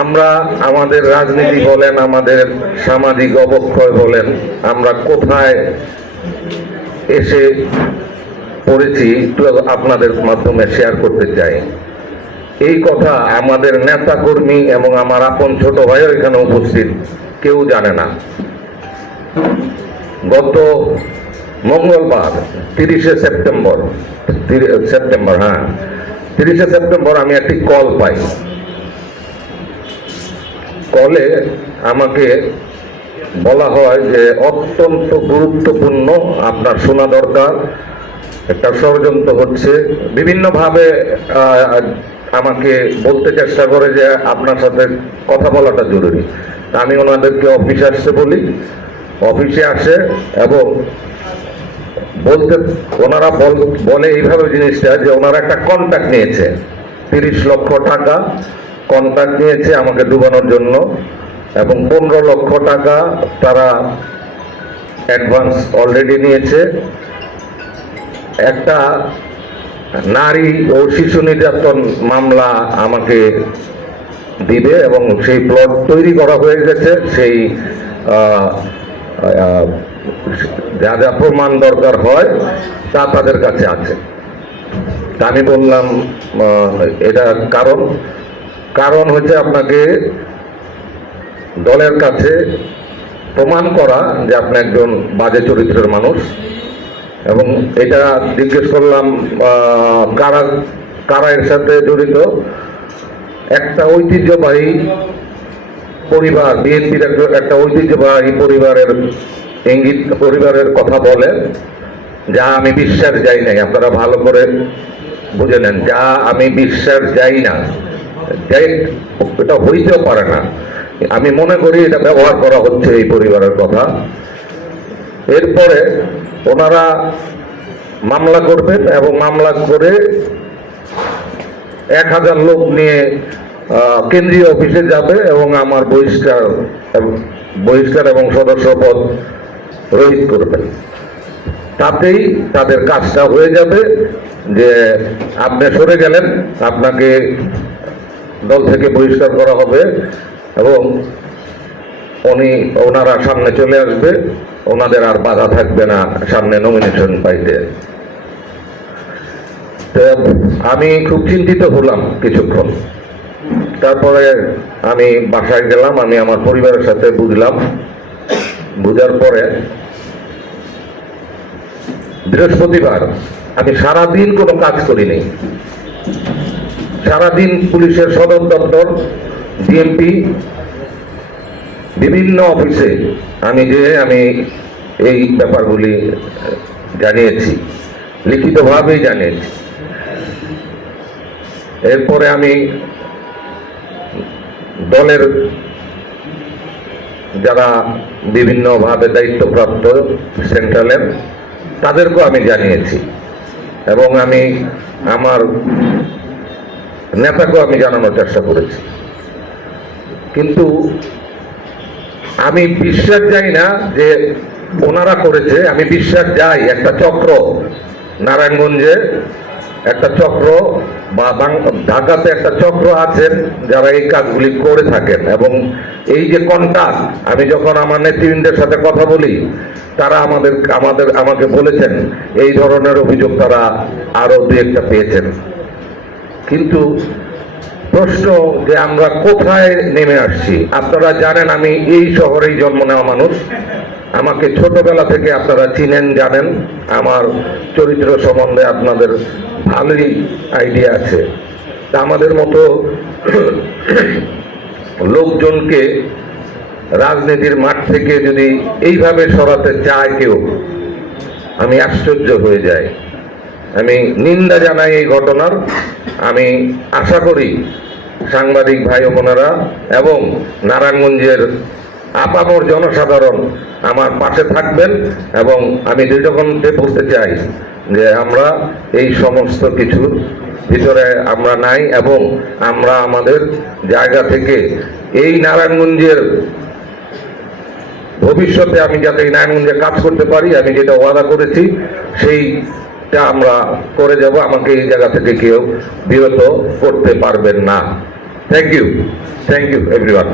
আমরা আমাদের রাজনীতি বলেন, আমাদের সামাজিক অবক্ষয় বলেন, আমরা কোথায় এসে পড়েছি আপনাদের মাধ্যমে শেয়ার করতে চাই। এই কথা আমাদের নেতা কর্মী এবং আমার আপন ছোট ভাইও এখানে উপস্থিত, কেউ জানে না। গত মঙ্গলবার, তিরিশে সেপ্টেম্বর সেপ্টেম্বর হ্যাঁ তিরিশে সেপ্টেম্বর আমি একটি কল পাই। কলে আমাকে বলা হয় যে অত্যন্ত গুরুত্বপূর্ণ আপনার শোনা দরকার। একটা ষড়যন্ত্র হচ্ছে। বিভিন্নভাবে আমাকে বলতে চেষ্টা করে যে আপনার সাথে কথা বলাটা জরুরি। আমি ওনাদেরকে অফিসে আসতে বলি। অফিসে আসে এবং বলতে, ওনারা বলে এইভাবে জিনিসটা যে ওনারা একটা কন্ট্যাক্ট নিয়েছে। তিরিশ লক্ষ টাকা। কন্ট্যাক্ট নিয়েছে আমাকে ডুবানোর জন্য এবং পনেরো লক্ষ টাকা তারা অ্যাডভান্স অলরেডি নিয়েছে। একটা নারী ও শিশু নির্যাতন মামলা আমাকে দিবে এবং সেই প্লট তৈরি করা হয়ে গেছে। সেই যা যা প্রমাণ দরকার হয় তা তাদের কাছে আছে। আমি বললাম এটা কারণ। কারণ হচ্ছে আপনাকে দলের কাছে প্রমাণ করা যে আপনি একজন বাজে চরিত্রের মানুষ। এবং এটা জিজ্ঞেস করলাম কারা কারা এর সাথে জড়িত? একটা ঐতিহ্যবাহী পরিবার, বিএনপির একটা ঐতিহ্যবাহী পরিবারের ইঙ্গিত, পরিবারের কথা বলে, যা আমি বিশ্বাস যাই নাই। আপনারা ভালো করে বুঝে নেন, যা আমি বিশ্বাস যাই না। এটা হইতেও পারে না। আমি মনে করি এটা ব্যবহার করা হচ্ছে এই পরিবারের কথা। এরপরে ওনারা মামলা করবেন এবং মামলা করে এক হাজার লোক নিয়ে কেন্দ্রীয় অফিসে যাবে এবং আমার বহিষ্কার বহিষ্কার এবং সদস্য পদ রহিত করবেন। তাতেই তাদের কাজটা হয়ে যাবে যে আপনি সরে গেলেন, আপনাকে দল থেকে বহিষ্কার করা হবে এবং উনি ওনারা সামনে চলে আসবে। ওনাদের আর বাধা থাকবে না সামনে নমিনেশন পাইতে। আমি খুব চিন্তিত হলাম কিছুক্ষণ। তারপরে আমি বাসায় গেলাম, আমি আমার পরিবারের সাথে বুঝলাম। বুঝার পরে বৃহস্পতিবার আমি সারাদিন কোনো কাজ করিনি। সারাদিন পুলিশের সদর দপ্তর, ডিএমপি, বিভিন্ন অফিসে আমি যে আমি এই ব্যাপারগুলি জানিয়েছি, লিখিতভাবেই জানিয়েছি। এরপরে আমি দলের যারা বিভিন্নভাবে দায়িত্বপ্রাপ্ত সেন্ট্রালের তাদেরকেও আমি জানিয়েছি। এবং আমি আমার নেতাকেও আমি জানানোর চেষ্টা করেছি। কিন্তু আমি বিশ্বাস যাই না যে ওনারা করেছে, আমি বিশ্বাস যাই একটা চক্র নারায়ণগঞ্জে, একটা চক্র বা ঢাকাতে একটা চক্র আছেন যারা এই কাজগুলি করে থাকেন এবং এই যে কন্টাক্ট আমি যখন আমার নেতৃবৃন্দের সাথে কথা বলি, তারা আমাদের আমাদের, আমাকে বলেছেন, এই ধরনের অভিযোগ তারা আরও দু একটা পেয়েছেন। কিন্তু প্রশ্ন যে আমরা কোথায় নেমে আসছি? আপনারা জানেন আমি এই শহরেই জন্ম নেওয়া মানুষ। আমাকে ছোটবেলা থেকে আপনারা চিনেন, জানেন। আমার চরিত্র সম্বন্ধে আপনাদের ভালোই আইডিয়া আছে। তা আমাদের মতো লোকজনকে রাজনীতির মাঠ থেকে যদি এইভাবে সরাতে চায় কেউ, আমি আশ্চর্য হয়ে যাই। আমি নিন্দা জানাই এই ঘটনার। আমি আশা করি সাংবাদিক ভাই বোনেরা এবং নারায়ণগঞ্জের আপামর জনসাধারণ আমার পাশে থাকবেন এবং আমি দৃঢ়কণ্ঠে বলতে চাই যে আমরা এই সমস্ত কিছুর ভিতরে আমরা নাই এবং আমরা আমাদের জায়গা থেকে এই নারায়ণগঞ্জের ভবিষ্যতে আমি যাতে এই নারায়ণগঞ্জে কাজ করতে পারি, আমি যেটা ওয়াদা করেছি সেইটা আমরা করে যাব, আমাকে এই জায়গা থেকে কেউ বিরত করতে পারবেন না। Thank you thank you everyone